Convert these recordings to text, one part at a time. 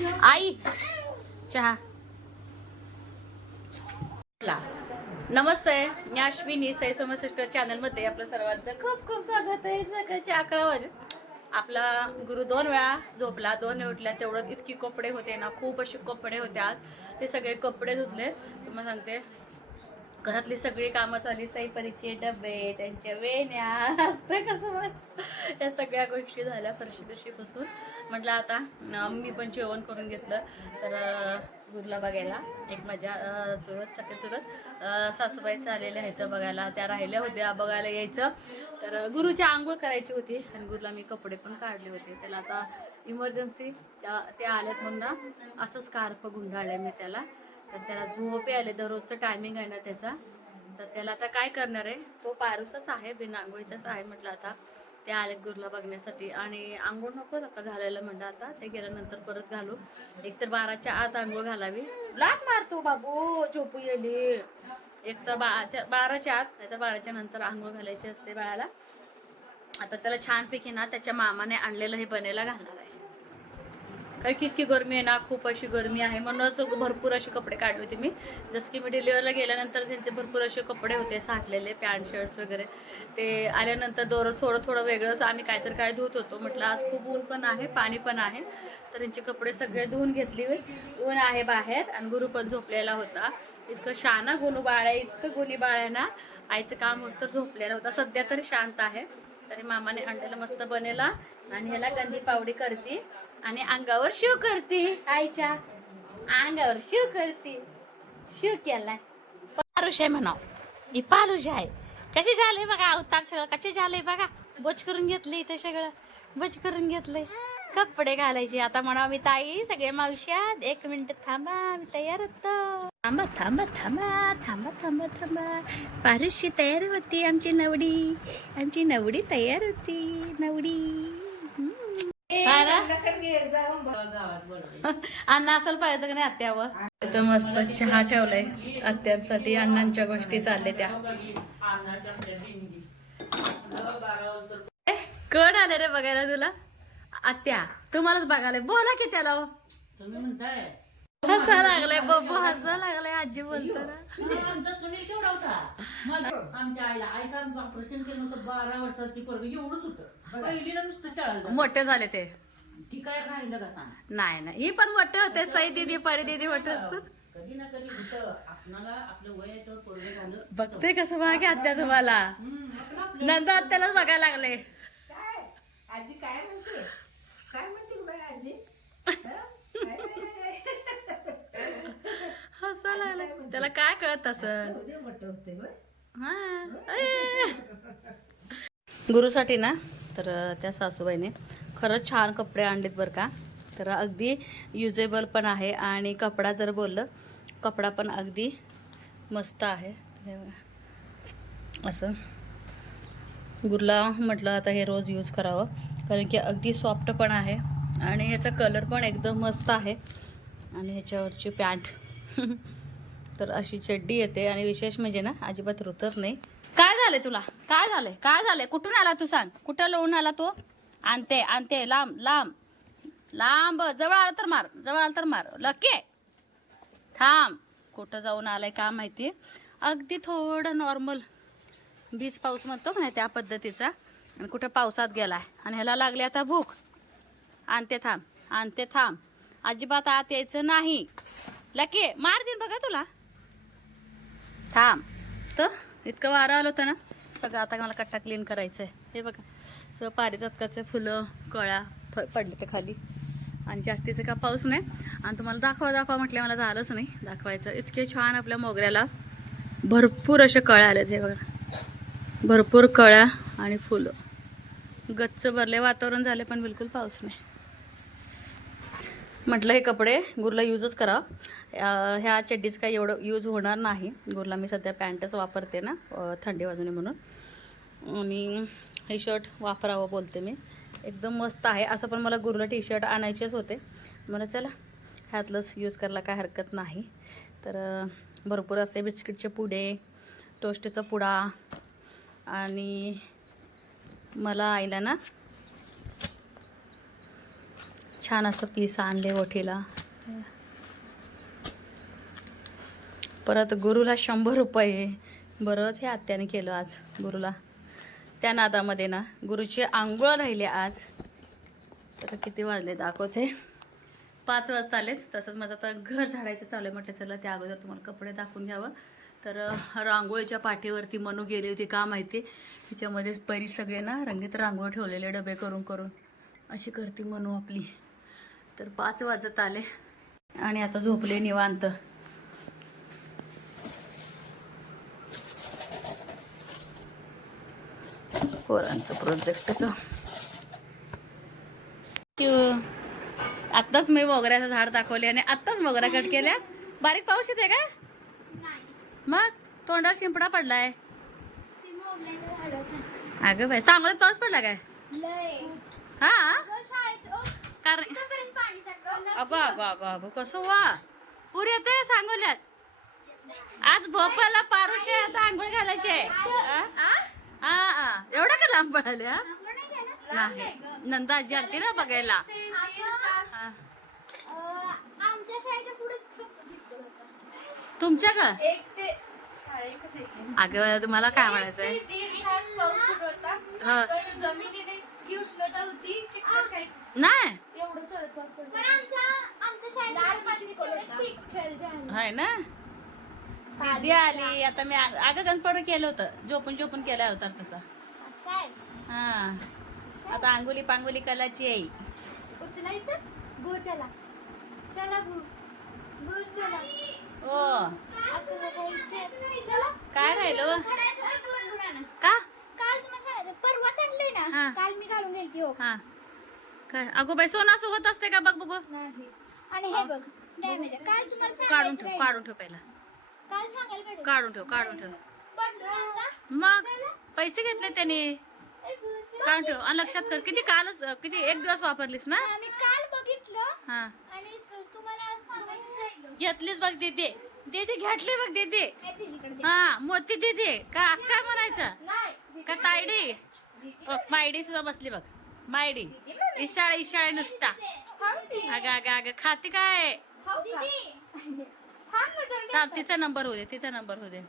आई चहा. नमस्ते, मी अश्विनी साई सोमा सिस्टर चॅनलमध्ये आपलं सर्वांचं खूप खूप स्वागत आहे. सकाळचे 11 वाजले. आपला गुरु 2 वेळा झोपला, 2 उठल्या. तेवढं इतकी कपडे होते ना, खूप असे कपडे होते आज. ते सगळे कपडे धुतले. तुम्हाला सांगते, घरातली सगळी कामं झाली. सईपरीचे डबे, त्यांच्या वेण्या, असतं कसं या सगळ्या गोष्टी झाल्या. फरशी पुसून म्हटलं आता मी पण जेवण करून घेतलं. तर गुरुला बघायला एक माझ्या चुलत सासूबाईचं आलेल्या आहेत बघायला. त्या राहिल्या होत्या, बघायला यायचं. तर गुरुची आंघोळ करायची होती आणि गुरुला मी कपडे पण काढले होते. त्याला आता इमर्जन्सी ते आलेत म्हणून ना असं स्कार्फ गुंडाळले मी त्याला. तर त्याला झोपे आले. दररोजचं टायमिंग आहे ना त्याचा. तर त्याला आता काय करणार आहे, तो पारूसच आहे, बिना आंघोळीचाच आहे. म्हटलं आता ते आलेत गुरुला बघण्यासाठी आणि आंघोळ नकोच आता घालायला. म्हणलं आता ते गेल्यानंतर परत घालू. एकतर 12च्या आत आंघोळ घालावी. लाट मारतो बाबू, झोपू येली. एकतर 12च्या आत, नाहीतर 12च्या नंतर आंघोळ घालायची असते बाळाला. आता त्याला छानपैकी ना त्याच्या मामाने आणलेलं हे बनेला घालणार आहे. कारण की इतकी गरमी आहे ना, खूप अशी गरमी आहे. म्हणूनच भरपूर असे कपडे काढले होते मी. जसं की मी डिलिव्हरीला गेल्यानंतर ज्यांचे भरपूर असे कपडे होते साठलेले, पॅन्ट शर्ट्स वगैरे, ते आल्यानंतर दररोज थोडं थोडं वेगळंच आम्ही काहीतरी काय धुत होतो. म्हटलं आज खूप ऊन पण आहे, पाणी पण आहे, तर त्यांचे कपडे सगळे धुवून घेतली. ऊन आहे बाहेर आणि गुरु पण झोपलेला होता. इतकं शाना गुणू बाळ आहे, इतकं गुणी बाळ आहे ना. आईचं काम होतं तर झोपलेला होता. सध्या तरी शांत आहे. तरी मामाने अंड्याला मस्त बनेला आणि ह्याला गंधी पावडी करते आणि अंगावर शिव करते. आईच्या अंगावर शिव करते. शिव केलाय पारुष आहे म्हणा. ही पारुष आहे. कसे झाले बघा अवतार सगळं, कसे झाले बघा. बोच करून घेतले इथे सगळं, बोच करून घेतले. कपडे घालायचे आता म्हणा. मी ताई सगळे मावश्या 1 मिनिट थांबा, मी तयार होतो. थांबा थांबा थांबा थांबा थांबा थांबा. पारुशी तयार होती. आमची नवडी, आमची नवडी तयार होती. नवडी अण्णा असेल पाहिजे का नाही आत्यावर. इथं मस्त चहा ठेवलाय आत्यांसाठी. अण्णांच्या गोष्टी चालल्या त्या. कड आले रे बघायला तुला. आत्या तुम्हालाच बघायला. बोला की त्याला. तुम्ही म्हणताय हसा लागलाय बब्बू, हसा लागलाय. आजी बोलतो ना. आमचा सुनील केवढा होता. आमच्या आईला आईचा ऑपरेशन केलं होतं. 12 वर्षाची पोरगी एवढंच होतं. पहिलीला नुसतं शाळेला मोठे झाले ते. ती काय राहिलं का सांग. नाही नाही, ही पण मोठे होते. सई दीदी, परी दीदी मोठे असतात. कधी ना कधी होतं. आपल्याला आपलं वय येतं, पोरगं झालं. बघते कसं बघा आत्या तुम्हाला. नंतर आत्यालाच बघायला लागले. काय आजी काय म्हणते, काय म्हणते बाई आजी. हसा लागले. त्याला काय कळत असं. मोठं होते गुरुसाठी ना तर त्या सासूबाईने खरंच छान कपडे आणलेत बरं का. तर अगदी युजेबल पण आहे आणि कपडा जर बोललं, कपडा पण अगदी मस्त आहे. असं गुरुला म्हटलं आता हे रोज यूज करावं, कारण की अगदी सॉफ्ट पण आहे आणि ह्याचा कलर पण एकदम मस्त आहे. आणि ह्याच्यावरची पॅन्ट तर अशी चड्डी येते. आणि विशेष म्हणजे ना अजिबात रुतत नाही. काय झालंय तुला, काय झालंय, काय झालंय, कुठून आला तू सांग. कुठं लावून आला तो. आणते आणते लांब लांब लांब. जवळ आला तर मार, जवळ आला तर मार. लके थांब. कुठं जाऊन आलाय का माहिती. अगदी थोडं नॉर्मल बीच पाऊस म्हणतो का नाही त्या पद्धतीचा. आणि कुठं पावसात गेलाय आणि ह्याला लागली आता भूक. आणते थांब, आणते थांब. अजिबात आत यायचं नाही. लके मार देईन बघा तुला. थांब. तर इतकं वारं आलं होतं ना सगळं. आता मला कट्टा क्लीन करायचं आहे. हे बघा सगळं पारिजातकाचे फुलं कळ्या पडले ते खाली. आणि जास्तीचं का पाऊस नाही. आणि तुम्हाला दाखवा म्हटलं, मला झालंच नाही दाखवायचं. इतके छान आपल्या मोगऱ्याला भरपूर असे कळ्या आलेत. हे बघा भरपूर कळ्या आणि फुलं. गच्च भरले वातावरण झाले पण बिलकुल पाऊस नाही. म्हटलं हे कपडे गुरुला यूजच करा. ह्या चड्डीच काही एवढं यूज होणार नाही. गुरुला मी सध्या पॅन्टच वापरते ना थंडी वाजूने म्हणून. आणि हे शर्ट वापरावं बोलते मी. एकदम मस्त आहे. असं पण मला गुरुला टी शर्ट आणायचेच होते. मला चला ह्यातलंच यूज करायला काय हरकत नाही. तर भरपूर असे बिस्किटचे पुडे, टोस्टचा पुडा आणि मला आईला ना छान असं पीस आणले ओठीला. परत गुरुला 100 रुपये. बरंच हे आत्याने केलं आज गुरुला. त्या नादामध्ये ना गुरुची आंघोळ राहिली आज. तर किती वाजले दाखवते. 5 वाजता आलेत. तसंच माझं आता घर झाडायचं चालू आहे. म्हटलं चला त्या अगोदर तुम्हाला कपडे दाखवून घ्यावं. तर रांगोळीच्या पाठीवरती मनू गेली होती का माहिती. तिच्यामध्ये परी सगळे ना रंगीत रांगोळी ठेवलेले डबे करून करून अशी करते मनू आपली. तर 5 वाजत आले आणि आता झोपले निवांत. पोरांचं प्रोजेक्टचं आत्ताच मी मोगऱ्याचं झाड दाखवले आणि आत्ताच मोगरा कट केल्या. बारीक पाऊस येते का मग तोंडावर शिंपडा पडलाय. अगं बाई सांगोल्यात पाऊस पडला काय? हा कारण अगो अगो अगो अगो कसं वा पूर येते सांगोल्यात. आज भोपाला पारुशे आता आंघोळ घालायची आहे. एवढा का लांब पडाले? नाही नंदा आजी आलती ना बघायला. तुमच्या का अगं तुम्हाला काय म्हणायचंय? नाही हाय ना दीदी आली आता. मी अगं गणपड केलं होतं झोपून झोपून केला होता तसा. हा आता अंगुली पांगुली कलाची आहे. उचलायचं भू चला चला भू भू चला. ओ काय राहिलो का? काल तुम्हाला सांगायचं परवा चांगले हा. ना. काल मी घालून गेलती हो. हा काय अगो बाई सोनं असं होत असते का? बघ बघू नाही. आणि हे बघ डॅमेज आहे. काल तुम्हाला काढून सांगायचं ठेव राहिलं. काढून ठेव पहिला. काल सांगायला पाहिजे. काढून ठेव काढून ठेव. पडलं नव्हता? मग पैसे घेतले त्याने. ए भू, काढून ठेव आणि लक्षात कर किती कालच किती 1 दिवस वापरलीस ना. मी काल बघितलं हा आणि तुम्हाला सांगायचं राहिलं. घेतलीस बघ दीदी. दीदी घेतली बघ दीदी. आहे तिकडे दे. हा मोती दीदी का काय म्हणायचं नाही का तायडी? मायडी सुद्धा बसली बघ. मायडी इशाळे इशाळे नुसता. अगं अगं अगं खाते काय? थांब तिचा नंबर होऊ दे तिचा नंबर होऊ दे.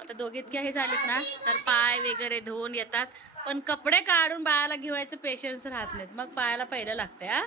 आता दोघे इतके हे झालेत ना तर पाय वगैरे धुवून येतात. पण कपडे काढून बाळाला घेवायचं पेशन्स राहत नाहीत. मग पायाला पहिलं लागतंय. हा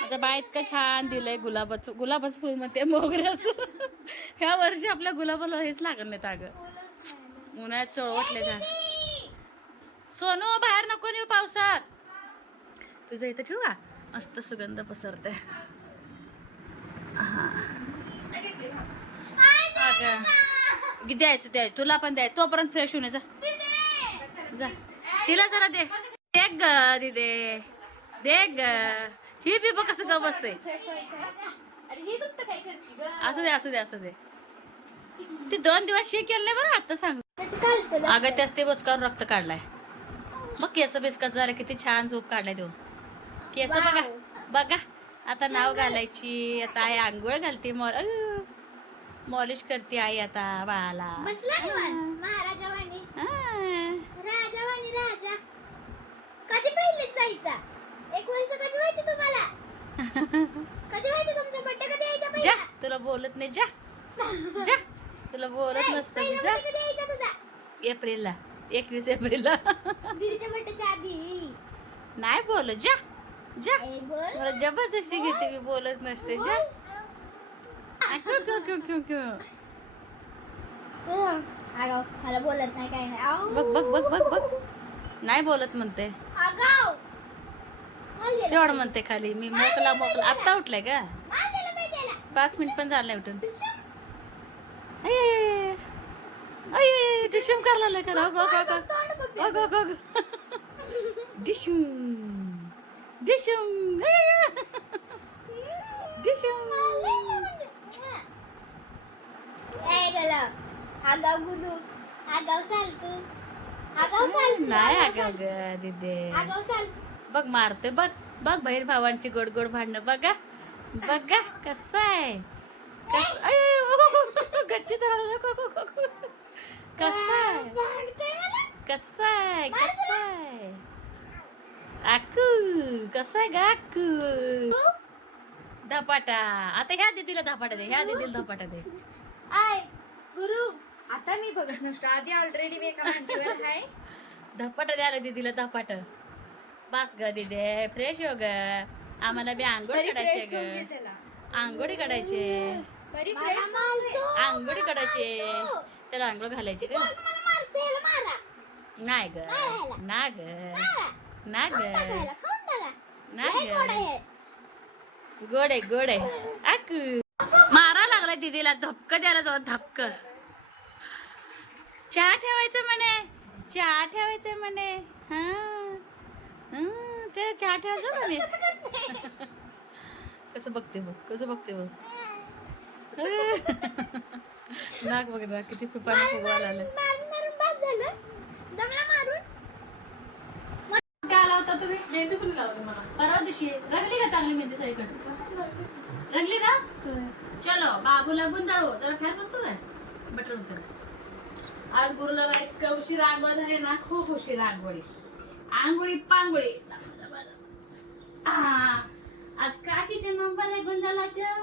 माझं बाळ इतकं छान दिलंय गुलाबाचं फुल म्हणते मोगऱ्याचं. ह्या वर्षी आपल्या गुलाबाला हेच लागत नाहीत अगं. उन्हाळ्यात चळवटले झाड. सोनू बाहेर नको नेऊ पावसात. तुझं इथं ठेवू का? मस्त सुगंध पसरते. हा अगं द्यायचं तुला पण द्यायचं. तोपर्यंत फ्रेश होऊन जा जा. तिला जरा दे. देख ग दिदे देख ग. ही बी बघ कसं ग बसते. असू दे असू दे असू दे. ती 2 दिवस शी केलं नाही बरं. आता सांग अगं त्याच ते बोचकावर रक्त काढलाय. मग केस बेस कसं झालं किती छान झोप काढलाय तो. केस बघा बघा. आता नाव घालायची. आता आई आंघोळ घालते. मॉलिश करते आई आता बाळाला. बसला निवांत महाराजा वाणी. राजा वाणी राजा. कधी पहिलेच जायचा? 1 वर्ष कधी व्हायचं तुम्हाला? कधी व्हायचं तुमचा बर्थडे? कधी यायचा जा पहिला? तुला बोलत नाही. जा जा तुला बोलत नसतं. पहिला जा birthday कधी यायचा तुझा? एप्रिलला 21 एप्रिलला. दीदीच्या बर्थडेच्या आधी. नाही बोलत. जा जा ए बोल. मला जबरदस्ती घेते. मी बोलत नसते. जा आगाव मला बोलत नाही काय नाही. आऊ. बघ बघ बघ बघ बघ. नाही बोलत म्हणते. आगाव. शेवड म्हणते खाली. मी मोकला आत्ता उठलाय का? मार दिलं पाहिजे याला. 5 मिनिट पण झालं नाही उठून. अये अये डिशूम करायला का? अगो अगो अगो अगो अगो अगो. डिशूम डिशूम डिशूम. ए गला आगाव गुलू. आगाव सालतू. आगाव सालतू. नाही अगं अगं दिदे. आगाव सालतू. बघ मारते बघ बघ बहीण भावांची गोड गोड भांडणं बघा बघा कसं आहे. गच्ची धरायला कसं आहे भांडतोय मला. कसं आहे कसं आहे. आकू कसं आहे ग आकू धपाटा. आता ह्या दीदीला धपाटा दे, ह्या दीदीला धपाटा दे. आय गुरु आता मी बघत नसतो आधी ऑलरेडी मी एका मांडीवर आहे. धपाटा द्यायला दीदीला धपाटा. बस ग दीदी फ्रेश हो ग. आम्हाला बी आंघोळी काढायचे ग. आंघोळी काढायचे. बरी फ्रेश आंघोळी काढायचे. त्याला आंघोळ घालायची का? मला मारते ह्याला मारा. नाही ग ना ग ना ग खाऊन टाका. ना लय गोड ग. आहे. गोड आहे गोड आहे. आकू मारा लागलाय दीदीला धपक द्यायला जाऊ धपक. चहा ठेवायचं म्हणे. चहा ठेवायचं म्हणे. हा चल चहा ठेवायचं म्हणे. कसं बघते बघ कसं बघते बघ. नाक बघ ना किती पिपाने फुगवायला आलं. मारून मारून बाद झालं. जमला मारून. काय आला होता तुम्ही मेहंदी पण लावली मला. परवा दिवशी रंगली का चांगली मेहंदी सगळीकडे रंगली ना. चलो बाबूला गुंजाळू तर फॅन बघतो काय बटर होतं. आज गुरुला इतका उशीर आंघोळ झाली ना खूप उशीर आंघोळी आंघोळी पांघोळी. आज काकीचे नंबर आहे गुंजालाच्या.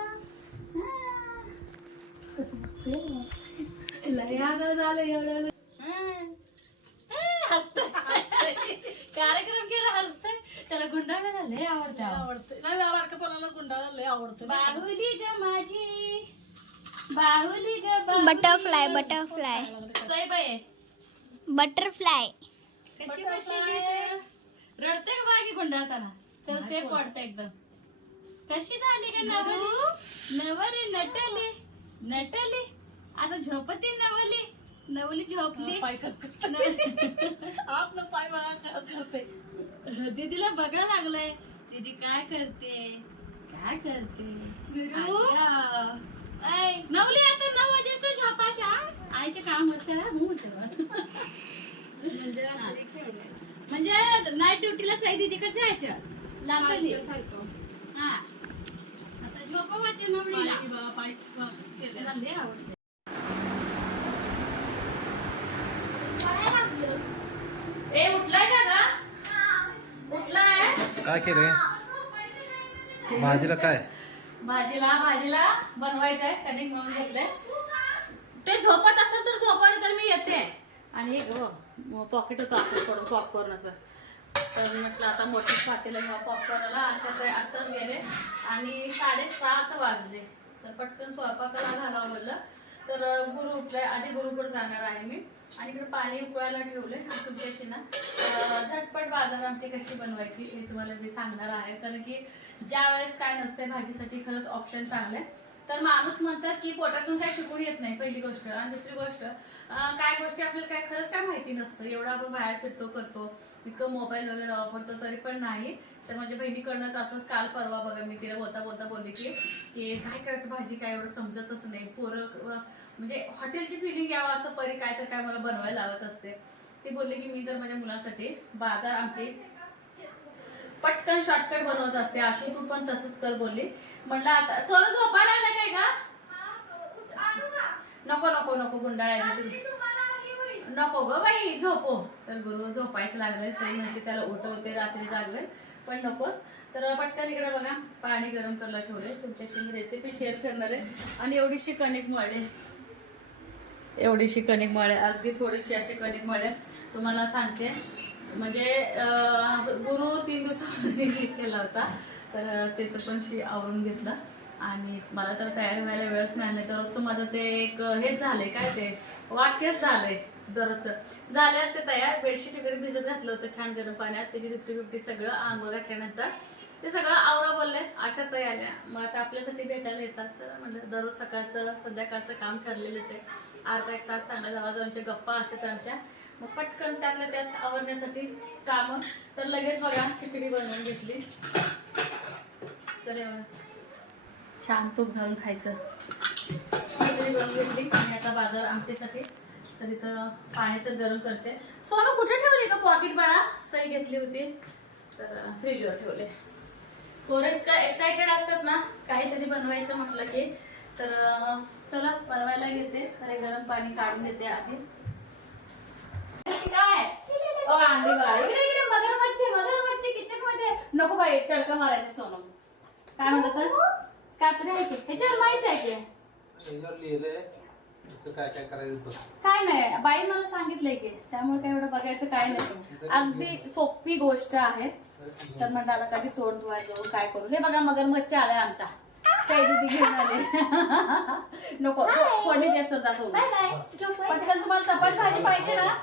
कार्यक्रम केला हसतंय त्याला गुंडाळायला लय आवडतं. आवडते नाही बारकापणाला गुंडाळा लय आवडतं. बाहुली ग माझी बाहुली ग बटरफ्लाय बटरफ्लाय साहेब आहे बटरफ्लाय. कशी बसली रडते का बागी गुंडाळताना तर सेफ वाटतं एकदम. कशी झाली का नवली नवरी नटली नटली आता झोपती नवली नवली झोपली. पाय कस आपलं पाय मला करते. दीदीला बघा लागलंय दीदी काय करते काय करते. गुरु ऐ, नवली आता 9 वाजेच्या झोपायच्या आईचे काम होतं. म्हणजे नाईट ड्युटीला साई दीदीकडे जायचं लागतं. हा आता झोपवायची नवलीला. पाय कसं केलं. त्याला लय आवडते. ए उठलाय का गा उठलाय. काय केलंय भाजीला काय? भाजीला बनवायचं आहे कणिक म्हणून घेतलंय. ते झोपत असेल तर झोपायला तर मी येते. आणि हे पॉकेट होतं असं पडून पॉपकॉर्नचं तर म्हटलं आता मोठी पातेला किंवा पॉपकॉर्नला अशा आत्ताच गेले आणि 7:30 वाजले तर पटकन स्वयंपाकाला घालावं बोललं. तर गुरु उठलाय आधी गुरुकडे जाणार आहे मी आणि इकडे पाणी उकळायला ठेवले. तुमच्याशी ना झटपट बाजार आमटी कशी बनवायची हे तुम्हाला मी सांगणार आहे. कारण की ज्या वेळेस काय नसते भाजीसाठी खरंच ऑप्शन चांगले. तर माणूस म्हणतात की पोटातून काय शिकून येत नाही पहिली गोष्ट. आणि दुसरी गोष्ट काय गोष्टी आपल्याला काय खरंच काय माहिती नसतं. एवढं आपण बाहेर फिरतो करतो इतकं मोबाईल वगैरे वापरतो तरी पण नाही. तर माझ्या बहिणीकडनंच असंच काल परवा बघा मी तिला बोलता बोलली की काय करायचं भाजी काय एवढं समजतच नाही. पोरं म्हणजे हॉटेलची फिलिंग यावं असं परी काय तर काय मला बनवायला लावत असते. ती बोलली की मी तर माझ्या मुलांसाठी बाजार आमटी पटकन शॉर्टकट बनवत असते. आशू तू पण तसंच कर बोलली. म्हटलं आता सोनं झोपायला लागलं काय का. नको नको नको गुंडाळायचं नको ग बाई झोपो. तर गुरु झोपायचं लागलंय सई म्हणते त्याला उठवते रात्री जागले पण नकोच. तर पटकन इकडे बघा पाणी गरम करायला ठेवले. तुमच्याशी मी रेसिपी शेअर करणार आहे. आणि एवढीशी कणिक मळले एवढीशी कणिक मळे अगदी थोडीशी अशी कणिक मळे तुम्हाला सांगते. म्हणजे गुरु 3 दिवसापूर्वी केला होता तर त्याचं पण आवरून घेतलं. आणि मला तर तयारी व्हायला वेळच मिळाला नाही. तर रोजचं माझं ते एक हेच झालंय काय ते वाक्यच झालंय दररोजचं. झाले असते तयार. बेडशीट वगैरे भिजत घातलं होतं छान गरम पाण्यात. त्याची दुपटी सगळं आंघोळ घातल्यानंतर ते सगळं आवरा बोलले अशा तयाऱ्या. मग आता आपल्यासाठी भेटायला येतात तर म्हणजे दररोज सकाळचं संध्याकाळचं काम ठरलेलंच आहे. अर्धा 1 तास चांगल्या जवळजवळच्या गप्पा असतात आमच्या. मग पटकन त्यातल्या त्यात आवरण्यासाठी कामं. तर लगेच बघा खिचडी बनवून घेतली. तर छान तूप घालून खायचं खिचडी बनवून घेतली. आणि आता बाजार आमटीसाठी तर इथं पाणी तर गरम करते. सोनं कुठे ठेवली का पॉकेट बाळा. सई घेतली होती तर फ्रीजवर ठेवले. पोरं इतकं एक्सायटेड असतात ना काहीतरी बनवायचं म्हटलं की. तर चला बनवायला घेते. खरे गरम पाणी काढून देते आधी. काय आणली बघा इकडे इकडे मगरमच्छ किचन नको बाई तडका मारायचं सोनू. काय म्हणत कात्री आहे की ह्याच्यावर माहिती आहे की याच्यावर लिहिलंय नुसतं काय काय करायचं बघ. काय नाही बाई मला सांगितलंय की त्यामुळे काय एवढं बघायचं काय नाही. अगदी सोपी गोष्ट आहे. तर म्हणाला कधी तोंड धुवायचं काय करू. हे बघा मगरमच्छ आलाय आमचा शाही घेऊन आले. नको कोणी जास्त जा सोडून. बाय बाय पटकन तुम्हाला चपाट भाजी पाहिजे ना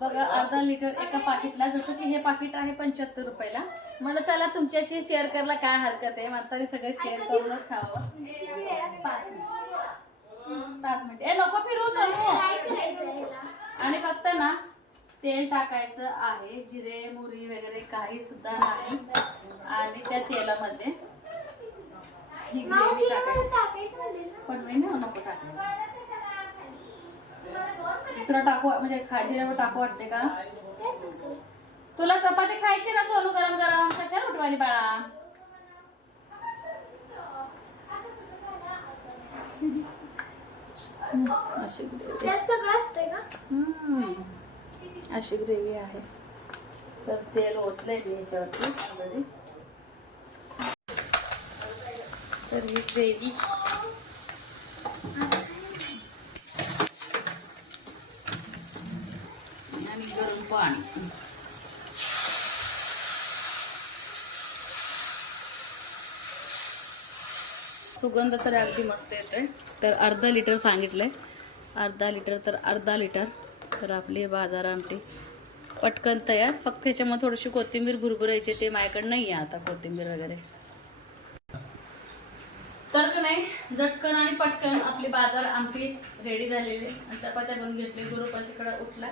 बघा अर्धा लिटर एका पाकिटला. जसं की हे पाकिट आहे 75 रुपयाला. मला चला तुमच्याशी शेअर करायला काय हरकत आहे. माणसाने सगळं शेअर करूनच खावं. म्हणजे किती वेळा 5 मिनिट ए नको फिरू सोनू. काय करायचं ह्याला? आणि फक्त ना तेल टाकायचं आहे. जिरे मोहरी वगैरे काही सुद्धा नाही. आणि त्या तेलामध्ये ही मावशी ग्रेव्ही टाकायची. टाकायचं म्हणले ना. पण नाही ना नको टाकायचं. तुला टाकू म्हणजे जिऱ्यावर टाकू वाटते का तुला? चपाती खायची ना सोनू गरम गरम. कशाला उठवाली बाळा. अशी ग्रेव्ही त्यात सगळं असतंय का? अशी ग्रेव्ही आहे. तर तेल ओतलंय मी ह्याच्यावरती ऑलरेडी. तर ही ग्रेव्ही आणि गरम पाणी. सुगंध तर अगदी मस्त येतोय. तर अर्धा लिटर सांगितलंय. अर्धा लिटर तर अर्धा लिटर. तर आपली बाजार आमटी पटकन तयार. फक्त त्याच्यामध्ये थोडीशी कोथिंबीर भुरभुरायची. ते माझ्याकडे नाही आहे आता कोथिंबीर वगैरे. तर का नाही झटकन आणि पटकन आपली बाजार आमटी रेडी झालेली. चपात्या बनवून घेतली. गुरु पण तिकडं उठला.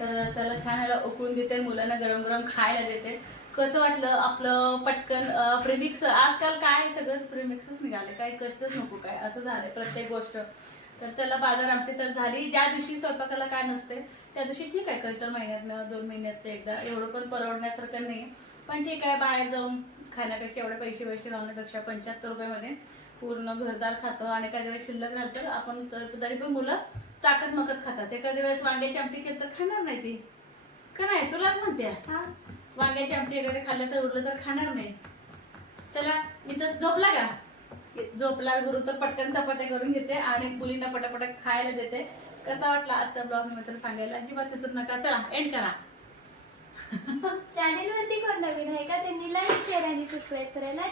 तर चला छान ह्याला उकळून देते. मुलांना गरम गरम खायला देते. कसं वाटलं आपलं पटकन प्रेमिक्स. आजकाल काय सगळं प्रेमिक्सच निघाले. काही कष्टच नको काय असं झालंय प्रत्येक गोष्ट. तर चला बाजार आमटी तर झाली. ज्या दिवशी स्वयंपाकाला काय नसते त्या दिवशी ठीक आहे कधी तर महिन्यातनं 2 महिन्यात एकदा. एवढं पण परवडण्यासारखं नाही. पण ठीक आहे बाहेर जाऊन खाण्यापेक्षा एवढे पैसे वेस्ट घालण्यापेक्षा 75 रुपयामध्ये पूर्ण घरदार खातो. आणि एखाद्या वेळेस शिल्लक राहतं आपण तरी पण मुलं चाकत मकत खातात. एखाद्या वेळेस वांग्याची आमटी केली तर खाणार नाही ती का नाही. तुलाच म्हणते वांग्याची आमटी वगैरे खाल्लं तर उरलं तर खाणार नाही. चला इथं झोपला का? झोपला गुरु तर पटकन चपात्या करून घेते आणि मुलींना पटापट खायला देते. कसा वाटला आजचा ब्लॉग मी तर सांगायला अजिबात विसरू नका. चला एंड करा. चॅनेल वरती कोण नवीन आहे का त्यांनी लाईक शेअर आणि सबस्क्राईब करायला